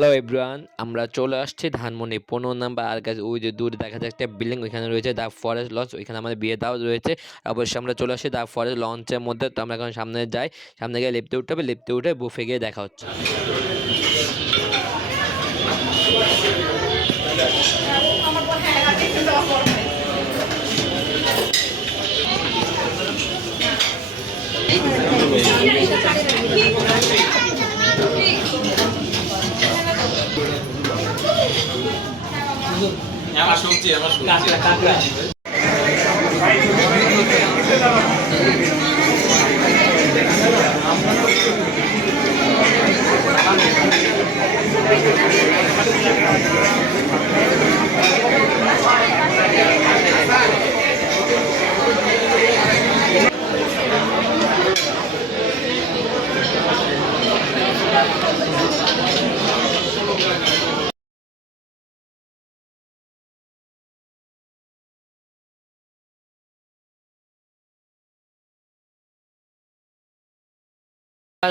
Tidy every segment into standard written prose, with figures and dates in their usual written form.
Hello everyone, আমরা চলে আসছি ধানমন্ডি 15 নাম্বার। আর গাইস ওই যে দূরে দেখা যাচ্ছে একটা বিল্ডিং, ওইখানে রয়েছে দ্য ফরেস্ট লজ, ওইখানে আমাদের বিয়ে দাওয়াত রয়েছে। অবশ্যই আমরা চলে আসছি দ্য ফরেস্ট লঞ্চের মধ্যে। তো আমরা এখন সামনে যাই, সামনে গিয়ে লিফটে উঠতে হবে, লিফটে উঠে বুফে গিয়ে দেখা হচ্ছে।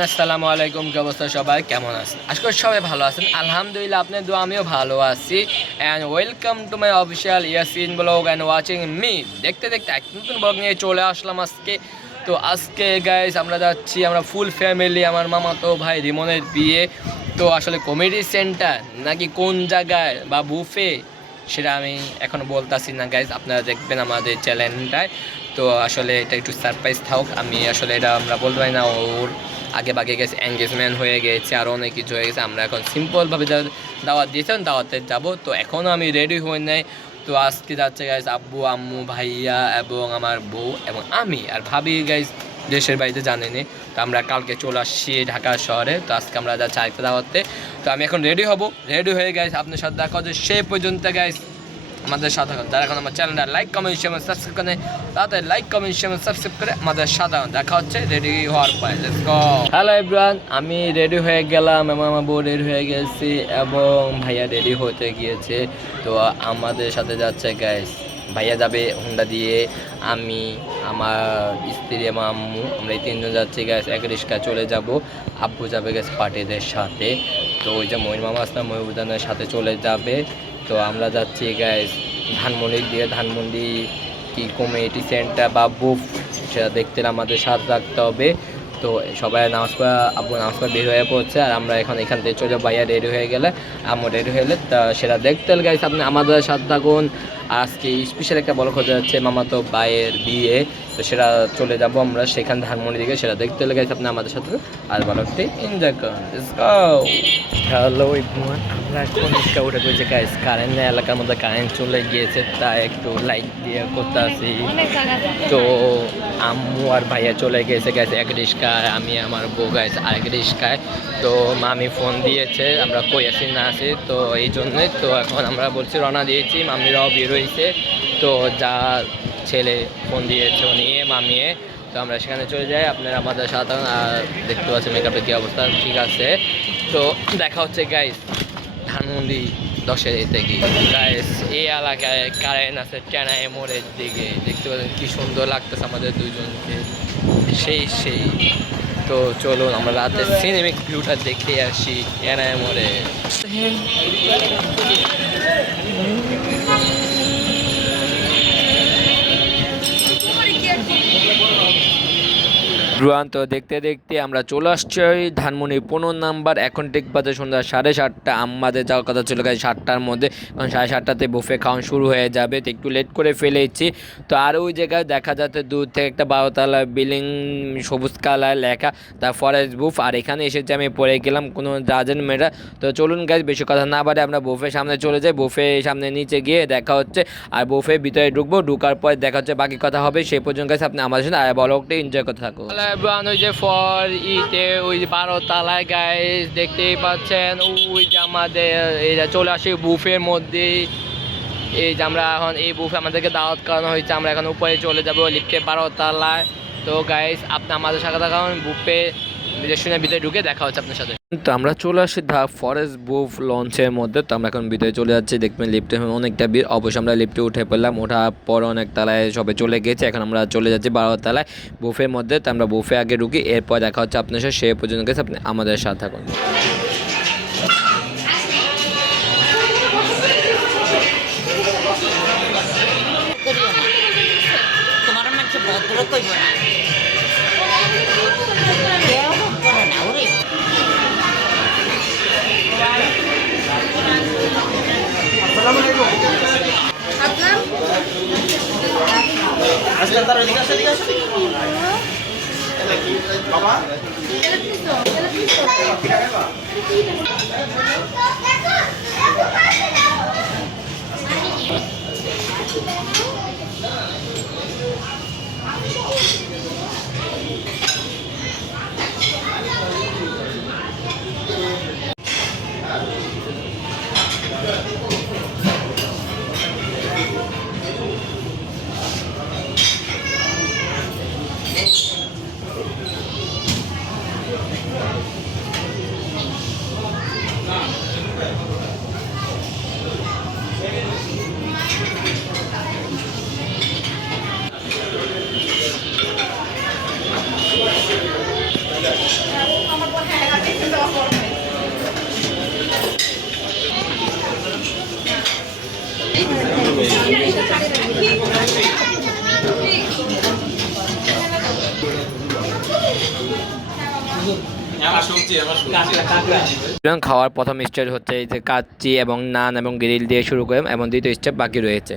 আসসালামু আলাইকুম, কি অবস্থা? সবাই কেমন আছেন? আশা করি সবাই ভালো আছেন। আলহামদুলিল্লাহ, আপনার দোয়া আমিও ভালো আছি। And welcome to my official Yasin blog and watching me. দেখতে দেখতে এক নতুন ব্লগ নিয়ে চলে আসলাম আজকে। তো আজকে গাইস আমরা যাচ্ছি, আমরা ফুল ফ্যামিলি, আমার মামাতো ভাই রিমনের বিয়ে। তো আসলে কমেডি সেন্টার নাকি কোন জায়গায় বা বুফে, সেটা আমি এখন বলতেছি না গাইস, আপনারা দেখবেন আমাদের চ্যানেলটায়। তো আসলে এটা একটু সারপ্রাইজ থাকুক, আমি আসলে এটা আমরা বলতে পারি না। ওর আগে বাগে গেছে, এঙ্গেজমেন্ট হয়ে গেছে, আরও অনেক কিছু হয়ে গেছে। আমরা এখন সিম্পলভাবে দাওয়াত দিয়েছিলাম, দাওয়াতে যাব। তো এখনও আমি রেডি হয়ে নাই। তো আজকে যাচ্ছে গাইজ আব্বু, আম্মু, ভাইয়া এবং আমার বউ এবং আমি আর ভাবি গাইজ দেশের বাড়িতে জানেনি। তো আমরা কালকে চলে আসছি ঢাকা শহরে। তো আজকে আমরা যাচ্ছি আরেকটা দাওয়াতে। তো আমি এখন রেডি হব, রেডি হয়ে গাইজ আপনার সাথে দেখা হচ্ছে সেই পর্যন্ত গাইজ আমাদের সাথে। যারা এখন আমার চ্যানেলটা লাইক কমেন্ট শেয়ার সাবস্ক্রাইব করে, তাদের লাইক কমেন্ট শেয়ার সাবস্ক্রাইব করে আমাদের সাথে দেখা হচ্ছে রেডি হওয়ার পরে। Let's go. হ্যালো এভরিওয়ান, আমি রেডি হয়ে গেলাম এবং আমার বউ রেডি হয়ে গেছি এবং ভাইয়া রেডি হতে গিয়েছে। তো আমাদের সাথে যাচ্ছে গাইস, ভাইয়া যাবে হোন্ডা দিয়ে, আমি, আমার স্ত্রী এবং আম্মু, আমরা এই তিনজন যাচ্ছি গাইস। এক রিক্সায় চলে যাব। আব্বু যাবে গাইস পার্টিদের সাথে। তো ওই যে মহির মামা আসলাম, মহিউদ্দানের সাথে চলে যাবে। তো আমরা যাচ্ছি গাইস ধানমন্ডির দিয়ে। ধানমন্ডি কি কমিউনিটি সেন্টার বা বুফ, সেটা দেখতে আমাদের সাথে রাখতে হবে। তো সবাই নামাজ পড়া, আব্বু নামাজ পড়া বের হয়ে পড়ছে, আর আমরা এখন এখান থেকে চলে, ভাইয়া রেডি হয়ে গেলে, আম্মু রেডি হয়ে গেলে, তা সেটা দেখতে হলে গাইস আপনি আমাদের সাথে থাকুন। আজকে স্পেশাল একটা বড় খোঁজা যাচ্ছে মামাতো ভাইয়ের বিয়ে। তো সেটা চলে যাব আমরা সেখানে ধানমন্ডি দিকে, সেটা দেখতে হলে গাইস আপনি আমাদের সাথে আর ভালোটি এনজয় করুন। Let's go. হ্যালো এভরিওয়ান, আমরা এখন রিক্সা উঠে পড়েছি গাইস। কারেন্ট নেই, এলাকার মধ্যে কারেন্ট চলে গিয়েছে, তাই একটু লাইট দিয়ে করতে আসি। তো আম্মু আর ভাইয়া চলে গেছে গাইস এক রিক্সায়, আমি আমার বউ গাইস আরেক রিক্সায়। তো মামি ফোন দিয়েছে, আমরা কই আসি না আসি, তো এই জন্যই তো এখন আমরা বলছি রওনা দিয়েছি। মামিরাও বের হয়েছে। তো যা ছেলে ফোন দিয়েছে উনি মামিয়ে, তো আমরা সেখানে চলে যাই। আপনারা আমাদের সাথে আর দেখতে পাচ্ছেন মেকআপের কী অবস্থা, ঠিক আছে। তো দেখা হচ্ছে গাইস ধানমন্ডি 10-এর থেকে। গাইস এই এলাকায় কারেন্ট আছে চেনাই মোড়ের দিকে, দেখতে পাচ্ছেন কি সুন্দর লাগতেছে আমাদের দুইজনকে, সেই। তো চলুন আমরা রাতে সিনেমিক ভিউটা দেখতে আসি চেনাই মোড়ে। তো দেখতে দেখতে আমরা চলে আসছি ধানমন্ডি 15 নাম্বার। এখন ঠিক বাজে সন্ধ্যা 7:30। আমাদের যাওয়ার কথা ছিল গাইস 7টার মধ্যে, কারণ 7:30তে বুফে খাওয়ানো শুরু হয়ে যাবে। তো একটু লেট করে ফেলেছি। তো আর ওই জায়গায় দেখা যাচ্ছে দূর থেকে একটা 12তলা বিল্ডিং, সবুজ কালার লেখা দ্য ফরেস্ট বুফ। আর এখানে এসেছে আমি পড়ে গেলাম কোনো জাজেন মেয়েরা। তো চলুন গাইস বেশি কথা না বাড়ে আমরা বুফের সামনে চলে যাই। বুফে সামনে নিচে গিয়ে দেখা হচ্ছে, আর বুফে ভিতরে ঢুকবো, ঢুকার পর দেখা হচ্ছে বাকি কথা হবে। সেই পর্যন্ত গাইস আপনি আমাদের সাথে আর ব্লগটা এনজয় করতে থাকুন। ওই যে ফর ইতে ওই যে 12তলায় গাইস দেখতেই পাচ্ছেন, ওই যে আমাদের এইটা চলে আসে বুফের মধ্যে। এই যে আমরা এখন এই বুফে আমাদেরকে দাওয়াত করানো হয়েছে, আমরা এখন উপরে চলে যাবো লিফটে 12তলায়। তো গাইস আপনি আমাদের সাথে থাকুন, বুফে রেস্টুরেন্টের ভিতরে ঢুকে দেখা হচ্ছে আপনার সাথে। তো আমরা চলে আসি দ্য ফরেস্ট বুফ লঞ্চের মধ্যে। তো আমরা এখন ভিতরে চলে যাচ্ছি, দেখবেন লিফটে অনেকটা ভিড়। অবশ্যই আমরা লিফটে উঠে পড়লাম, ওঠার পর অনেক তলায় সবে চলে গেছে। এখন আমরা চলে যাচ্ছি 12তলায় বুফের মধ্যে। তো আমরা বুফে আগে ঢুকি, এরপর দেখা হচ্ছে আপনার সাথে। সে পর্যন্ত গেছে আপনি আমাদের সাথে থাকুন। খাওয়ার প্রথম স্টেজ হচ্ছে এই যে কাচ্চি এবং নান এবং গ্রিল দিয়ে শুরু করে এবং দ্বিতীয় স্টেপ বাকি রয়েছে।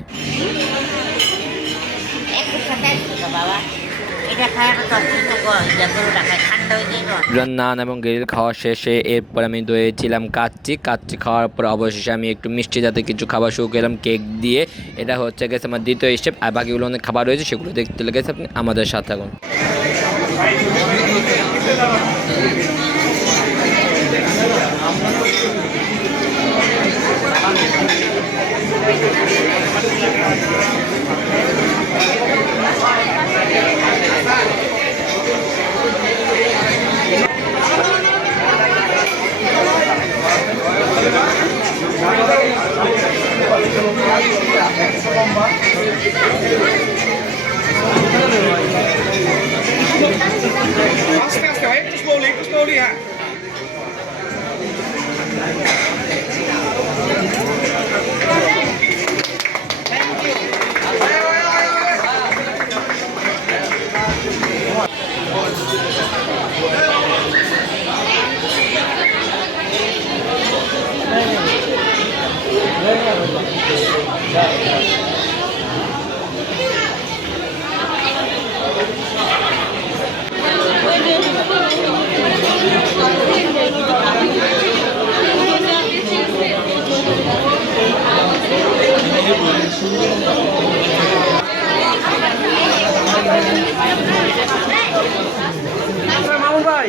নান এবং গ্রিল খাওয়া শেষে এরপর আমি দইয়েছিলাম কাচ্চি খাওয়ার পর অবশেষে আমি একটু মিষ্টি জাতীয় কিছু খাবার শুরু করলাম কেক দিয়ে। এটা হচ্ছে গেছে আমার দ্বিতীয় স্টেপ। আর বাকিগুলো অনেক খাবার রয়েছে, সেগুলো দেখতে লেগেছে। আপনি আমাদের সাথে থাকুন। Aste, aste, একটু slowly, হ্যাঁ। মামুন ভাই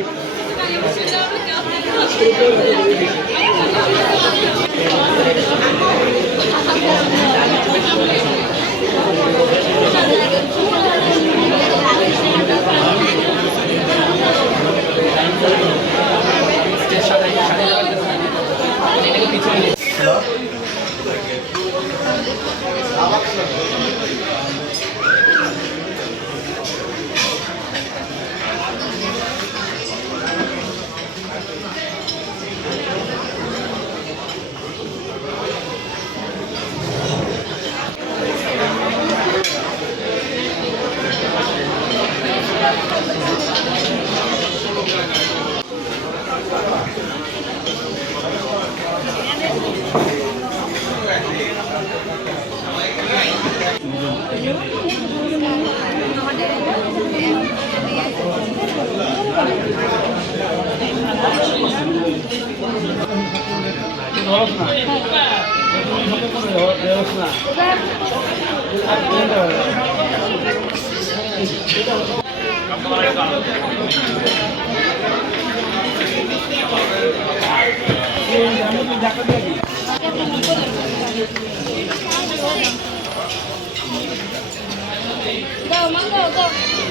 Go, Mango, go.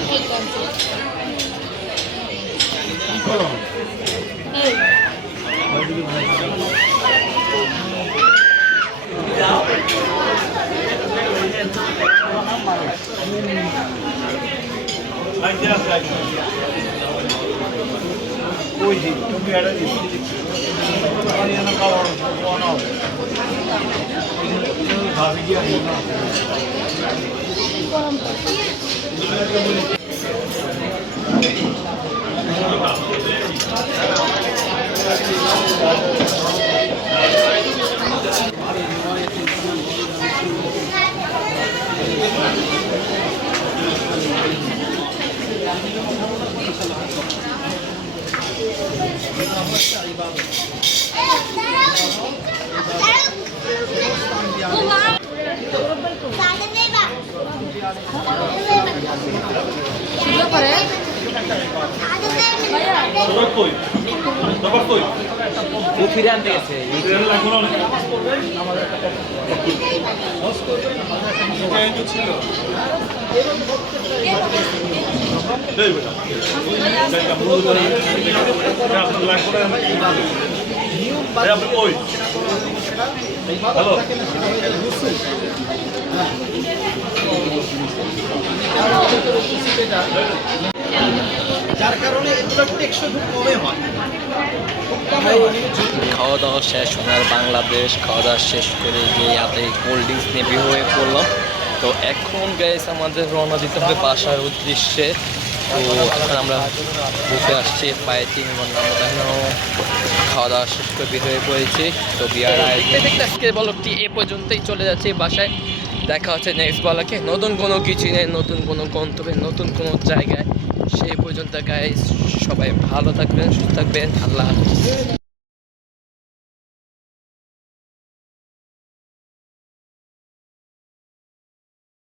Hey, go. Hey. ফিরে আনতে গেছে হ্যালো যার কারণে এগুলো টেকসই খুব কমে হয় খাওয়া দাওয়া শেষ সোনার বাংলাদেশ খাওয়া দাওয়া শেষ করে গিয়ে হাতে কোল্ড ড্রিঙ্কস নিয়ে বের হয়ে পড়লাম তো এখন গাইস আমাদের রওনা দিতে হবে বাসার উদ্দেশ্যে তো এখন আমরা বুকে আসছি প্রায় 3 ঘন্টা মতো এখনও খাওয়া দাওয়া শেষ করে বের হয়ে পড়েছি তো বিয়ার দেখতে আজকে ব্লগটি এ পর্যন্তই চলে যাচ্ছে বাসায় দেখা হচ্ছে নেক্সট ব্লগে নতুন কোনো কিছু নেই নতুন কোনো গন্তব্যে নতুন কোনো জায়গায় সেই পর্যন্ত গাইস সবাই ভালো থাকবেন সুস্থ থাকবেন আল্লাহ হাফিজ